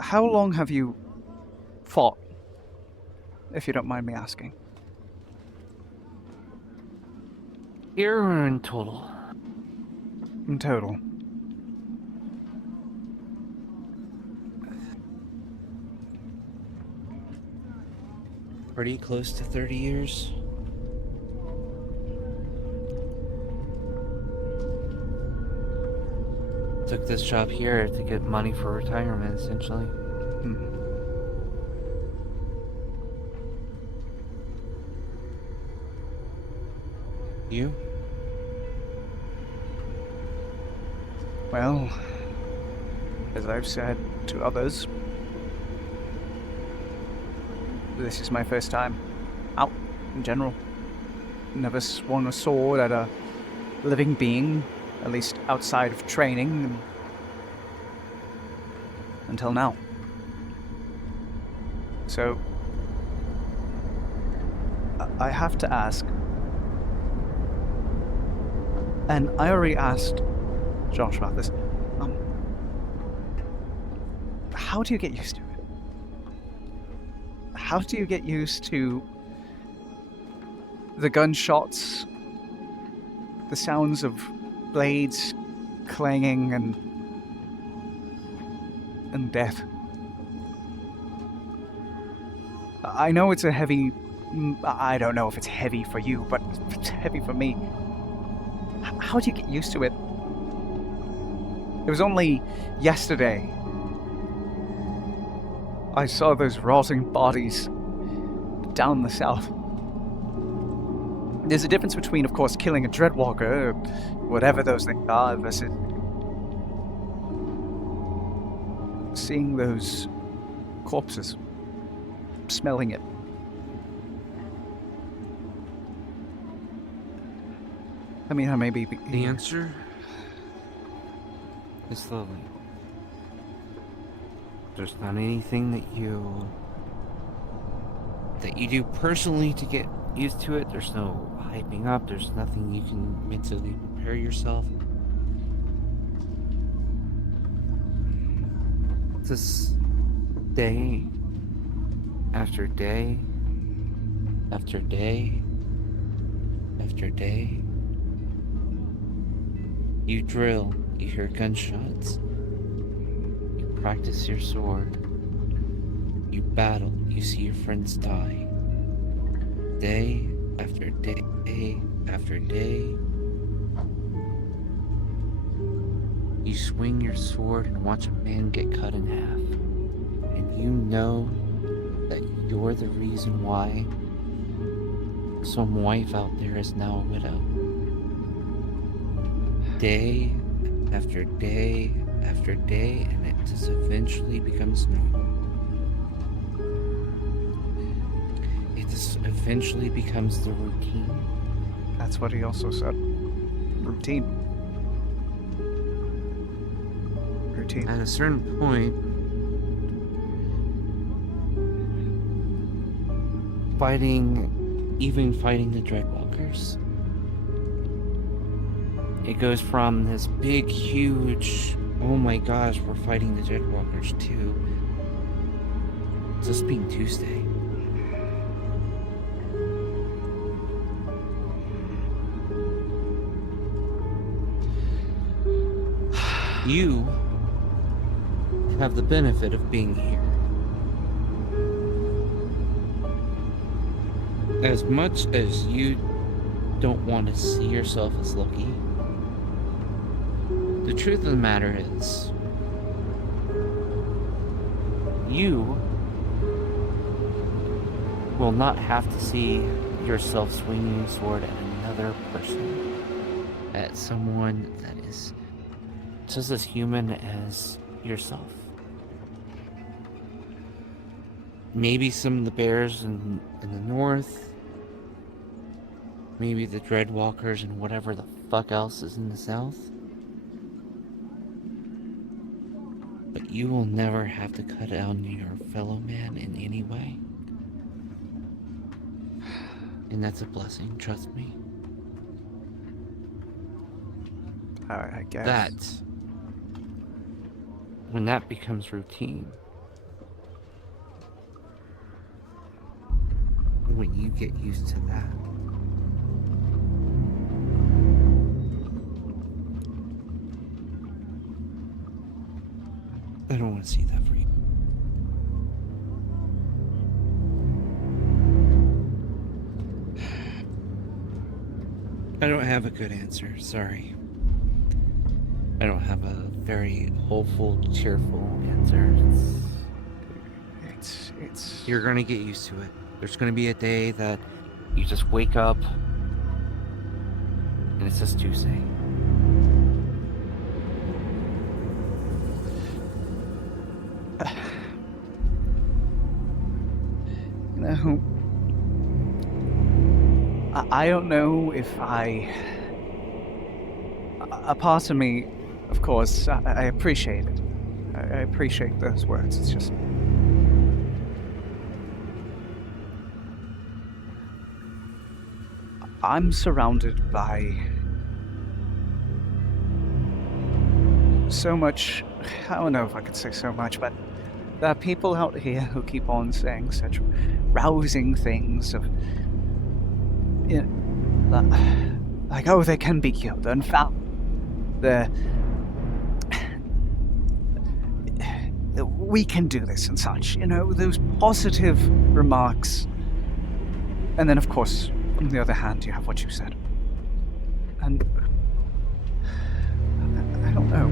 How long have you fought, if you don't mind me asking? Here or in total? In total. Pretty close to 30 years. Took this job here to get money for retirement, essentially. You? Well, as I've said to others, this is my first time out in general. Never swung a sword at a living being, at least outside of training, until now. So, I have to ask, and I already asked Josh about this, how do you get used to it? How do you get used to the gunshots, the sounds of blades clanging, and death? I know it's a heavy... I don't know if it's heavy for you, but it's heavy for me. How do you get used to it? It was only yesterday I saw those rotting bodies down the south. There's a difference between, of course, killing a dreadwalker, whatever those things are, versus seeing those corpses, smelling it. I mean, I may be... The answer is slowly. There's not anything that you do personally to get used to it. There's no hyping up. There's nothing you can mentally prepare yourself. Just day after day after day after day. You drill, you hear gunshots. You practice your sword. You battle, you see your friends die. Day after day after day. You swing your sword and watch a man get cut in half. And you know that you're the reason why some wife out there is now a widow. Day after day after day, and it just eventually becomes normal. It just eventually becomes the routine. That's what he also said. Routine. Routine. At a certain point, even fighting the Dreadwalkers, it goes from this big, huge, oh my gosh, we're fighting the Dreadwalkers, to just being Tuesday. You have the benefit of being here. As much as you don't want to see yourself as lucky, the truth of the matter is, you will not have to see yourself swinging a sword at another person, at someone that is just as human as yourself. Maybe some of the bears in the north, maybe the Dreadwalkers and whatever the fuck else is in the south. But you will never have to cut down your fellow man in any way. And that's a blessing, trust me. I guess. That, when that becomes routine, when you get used to that, I don't want to see that for you. I don't have a good answer, sorry. I don't have a very hopeful, cheerful answer. It's... You're gonna get used to it. There's gonna be a day that you just wake up and it's just Tuesday. You know, I don't know if a part of me, of course, I appreciate it. I appreciate those words. It's just... I'm surrounded by so much... I don't know if I could say so much, but there are people out here who keep on saying such rousing things of... You know, like, oh, they can be cured, they're infallible. We can do this and such, you know, those positive remarks. And then, of course, on the other hand, you have what you said. And... I don't know.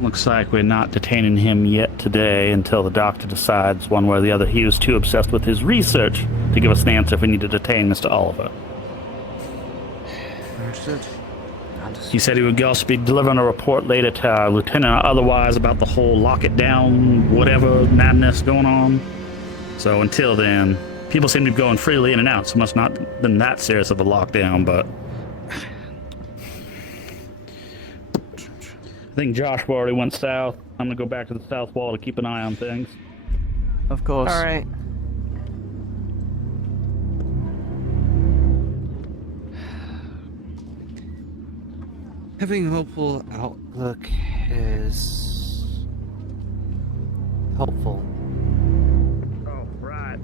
Looks like we're not detaining him yet today until the doctor decides one way or the other. He was too obsessed with his research to give us an answer if we need to detain Mr. Oliver. Understood. He said he would also be delivering a report later to our lieutenant or otherwise about the whole lock it down, whatever madness going on. So until then, people seem to be going freely in and out, so must not been that serious of a lockdown, but... I think Joshua already went south. I'm gonna go back to the south wall to keep an eye on things. Of course. All right. Having a hopeful outlook is helpful. Oh, right.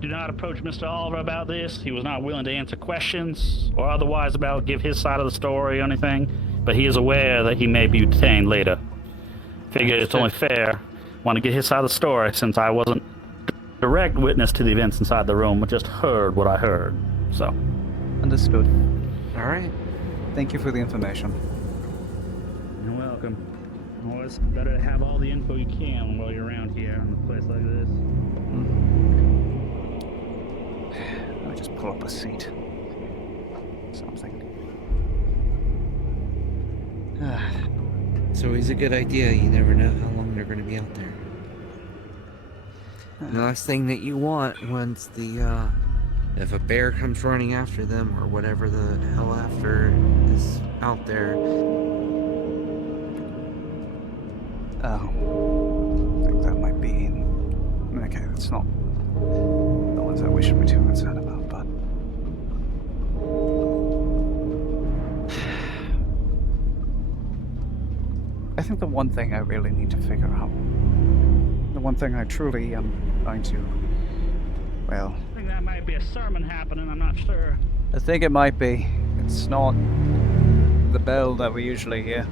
Do not approach Mr. Oliver about this. He was not willing to answer questions or otherwise give his side of the story or anything. But he is aware that he may be detained later. Figure it's only fair. Want to get his side of the story since I wasn't direct witness to the events inside the room, but just heard what I heard. So. Understood. All right. Thank you for the information. You're welcome. Always better to have all the info you can while you're around here in a place like this. Let me just pull up a seat. Something. It's always a good idea. You never know how long they're going to be out there. The last thing that you want once if a bear comes running after them or whatever the hell after is out there. Oh. I think that might be... Okay, that's not the ones that we should be too concerned about, but... I think the one thing I really need to figure out, the one thing I truly am going to, well... I think that might be a sermon happening, I'm not sure. I think it might be. It's not the bell that we usually hear.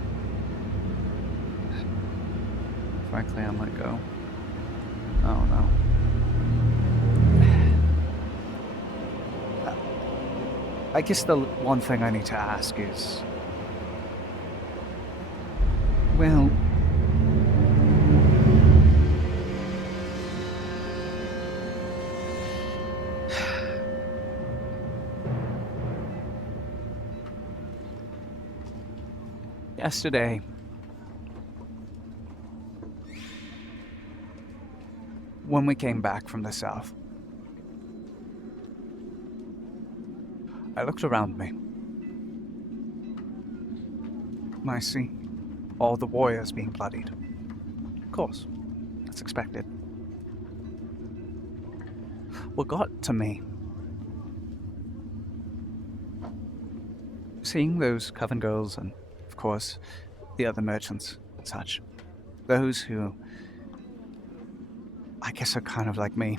Frankly, I might go. Oh no. I guess the one thing I need to ask is... Well... Yesterday... when we came back from the south, I looked around me. I see all the warriors being bloodied. Of course, that's expected. what got to me. Seeing those coven girls and, of course, the other merchants and such. Those who, I guess, are kind of like me.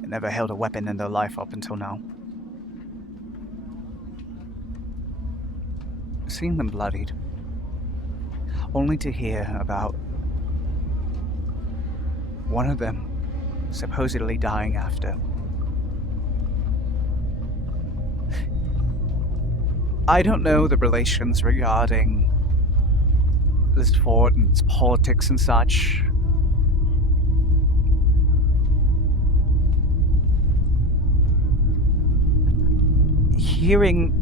They never held a weapon in their life up until now. Seeing them bloodied. Only to hear about one of them supposedly dying after. I don't know the relations regarding this fort and its politics and such. Hearing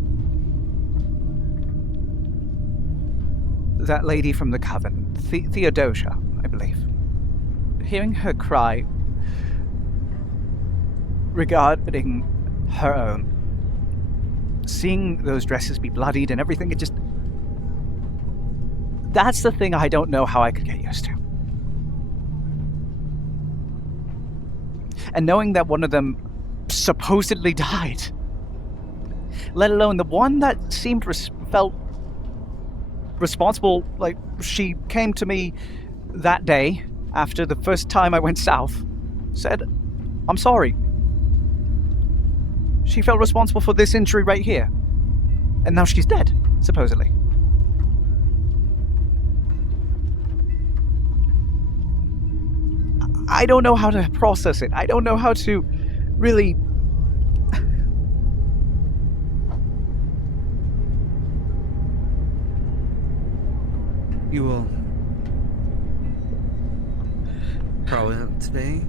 that lady from the coven, Theodosia, I believe. Hearing her cry regarding her own, seeing those dresses be bloodied and everything, it just... That's the thing I don't know how I could get used to. And knowing that one of them supposedly died, let alone the one that seemed felt responsible, like she came to me that day after the first time I went south, said, "I'm sorry." She felt responsible for this injury right here. And now she's dead, supposedly. I don't know how to process it. I don't know how to really... You will. Probably not today.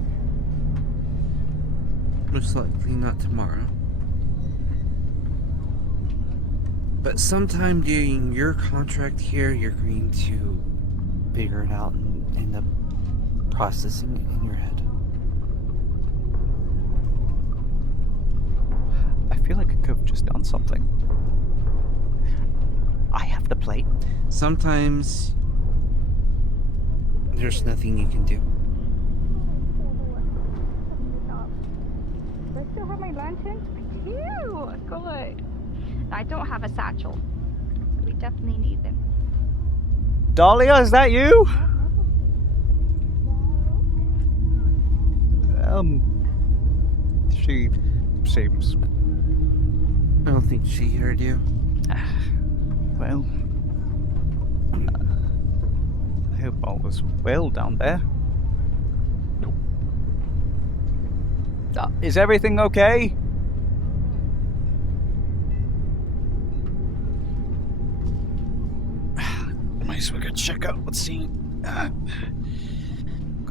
Most likely not tomorrow. But sometime during your contract here, you're going to figure it out and end up processing it in your head. I feel like I could have just done something. I have the plate. Sometimes there's nothing you can do. Do I still have my lantern? I do. Good. I don't have a satchel, so we definitely need them. Dahlia, is that you? She seems... I don't think she heard you. Well... I hope all was well down there. Is everything okay? Might as well go check out what's see.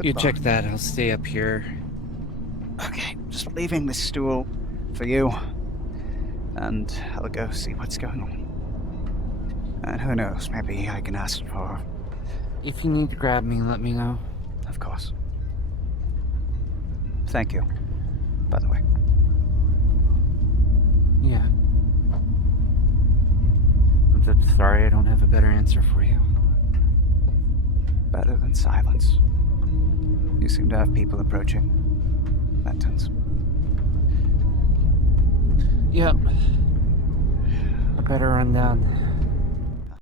You check that, I'll stay up here. Okay, just leaving this stool for you. And I'll go see what's going on. And who knows, maybe I can ask for... If you need to grab me, let me know. Of course. Thank you, by the way. Yeah. I'm just sorry I don't have a better answer for you. Better than silence. You seem to have people approaching. Lanterns. Yep. I better run down.